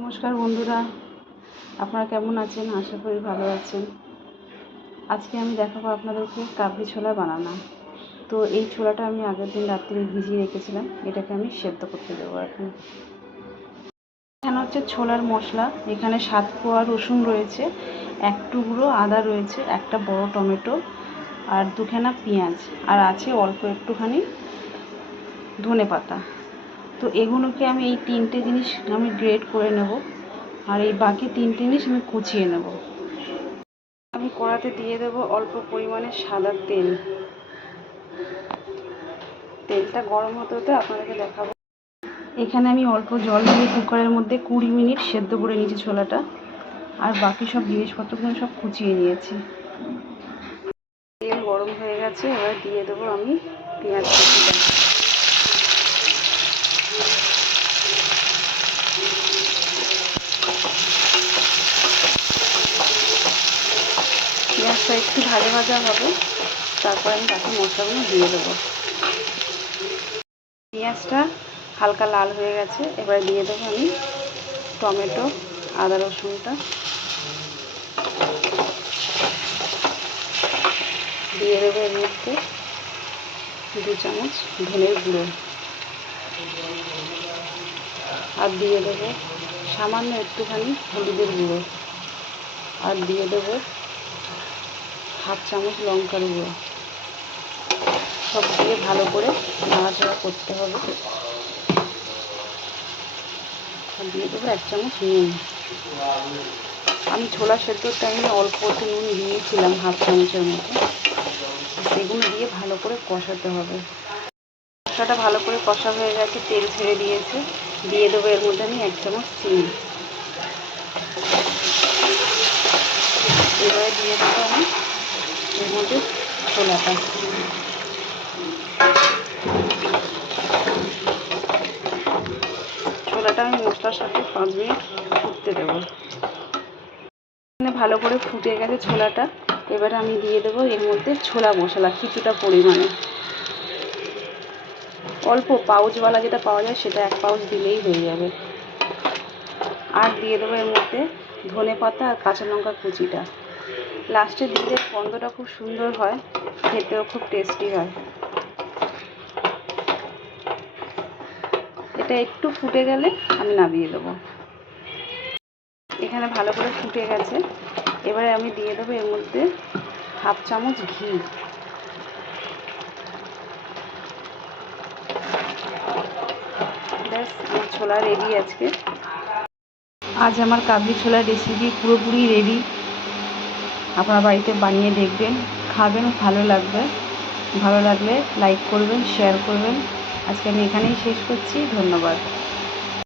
নমস্কার বন্ধুরা, আপনারা কেমন আছেন? আশা করি ভালো আছেন। আজকে আমি দেখাবো আপনাদেরকে কাবলি ছোলা বানানো। তো এই ছোলাটা আমি আগের দিন রাত্রে ভিজিয়ে রেখেছিলাম, এটাকে আমি সেদ্ধ করতে দেবো এখন। এখানে হচ্ছে ছোলার মশলা, এখানে 7 কোয়া রসুন রয়েছে, 1 টুকরো আদা রয়েছে, একটা বড় টমেটো আর 2খানা পেঁয়াজ, আর আছে অল্প একটুখানি ধনেপাতা। তো এগুলোকে আমি এই 3টে জিনিস আমি গ্রেট করে নেব, আর এই বাকি 3টে জিনিস আমি কুচিয়ে নেব। আমি কড়াতে দিয়ে দেব অল্প পরিমাণে সাদা তেল। তেলটা গরম হতে হতে আপনাদেরকে দেখাবো। এখানে আমি অল্প জল দিয়ে কুকারের মধ্যে 20 মিনিট সেদ্ধ করে নিয়েছি ছোলাটা, আর বাকি সব জিনিসপত্রগুলো সব কুচিয়ে নিয়েছি। তেল গরম হয়ে গেছে, এবার দিয়ে দেবো আমি পেঁয়াজ কুচিটা। পেঁয়াজটা একটু ভাজা হবে, তারপর আমি বাকি মশলাগুলো দিয়ে দেবো। পেঁয়াজটা হালকা লাল হয়ে গেছে, এবার দিয়ে দেবো আমি টমেটো, আদা রসুনটা দিয়ে দেবো। এর মধ্যে 2 চামচ ধনের গুঁড়ো, আর দিয়ে দেবো সামান্য একটুখানি হলুদের গুঁড়ো, আর দিয়ে দেবো 1/2 চামচ লঙ্কার গুঁড়ো। সব দিয়ে ভালো করে নাড়াচাড়া করতে হবে। আর দিয়ে দেবো 1 চামচ নুন। আমি ছোলা সেদ্ধর টাইমে অল্প একটু নুন দিয়েছিলাম, 1/2 চামচের মতো। সেগুলো দিয়ে ভালো করে কষাতে হবে। মশলাটা ভালো করে কষা হয়ে গেছে, তেল ছেড়ে দিয়েছে। দিয়ে দেবো এর মধ্যে আমি 1 চামচ চিনি। এবারে দিয়ে দেবো আমি এর মধ্যে ছোলাটা। ছোলাটা আমি মশলার সাথে 5 মিনিট ফুটতে দেবো। ভালো করে ফুটে গেছে ছোলাটা, এবারে আমি দিয়ে দেবো এর মধ্যে ছোলা মশলা কিছুটা পরিমাণে। অল্প পাউচওয়ালা যেটা পাওয়া যায় সেটা 1 পাউচ দিলেই হয়ে যাবে। আর দিয়ে দেবো এর মধ্যে ধনেপাতা আর কাঁচা লঙ্কা কুচিটা। লাস্টে দিলে গন্ধটা খুব সুন্দর হয়, খেতেও খুব টেস্টি হয়। এটা একটু ফুটে গেলে আমি নামিয়ে দেবো। এখানে ভালো করে ফুটে গেছে, এবারে আমি দিয়ে দেবো এর মধ্যে 1/2 চামচ ঘি। ব্যাস, আমার ছোলা রেডি আজকে। আজ আমার কাবলি ছোলার রেসিপি পুরোপুরি রেডি। আপনার বাড়িতে বানিয়ে দেখবেন, খাবেন, ভালো লাগবে। ভালো লাগলে লাইক করবেন, শেয়ার করবেন। আজকে আমি এখানেই শেষ করছি। ধন্যবাদ।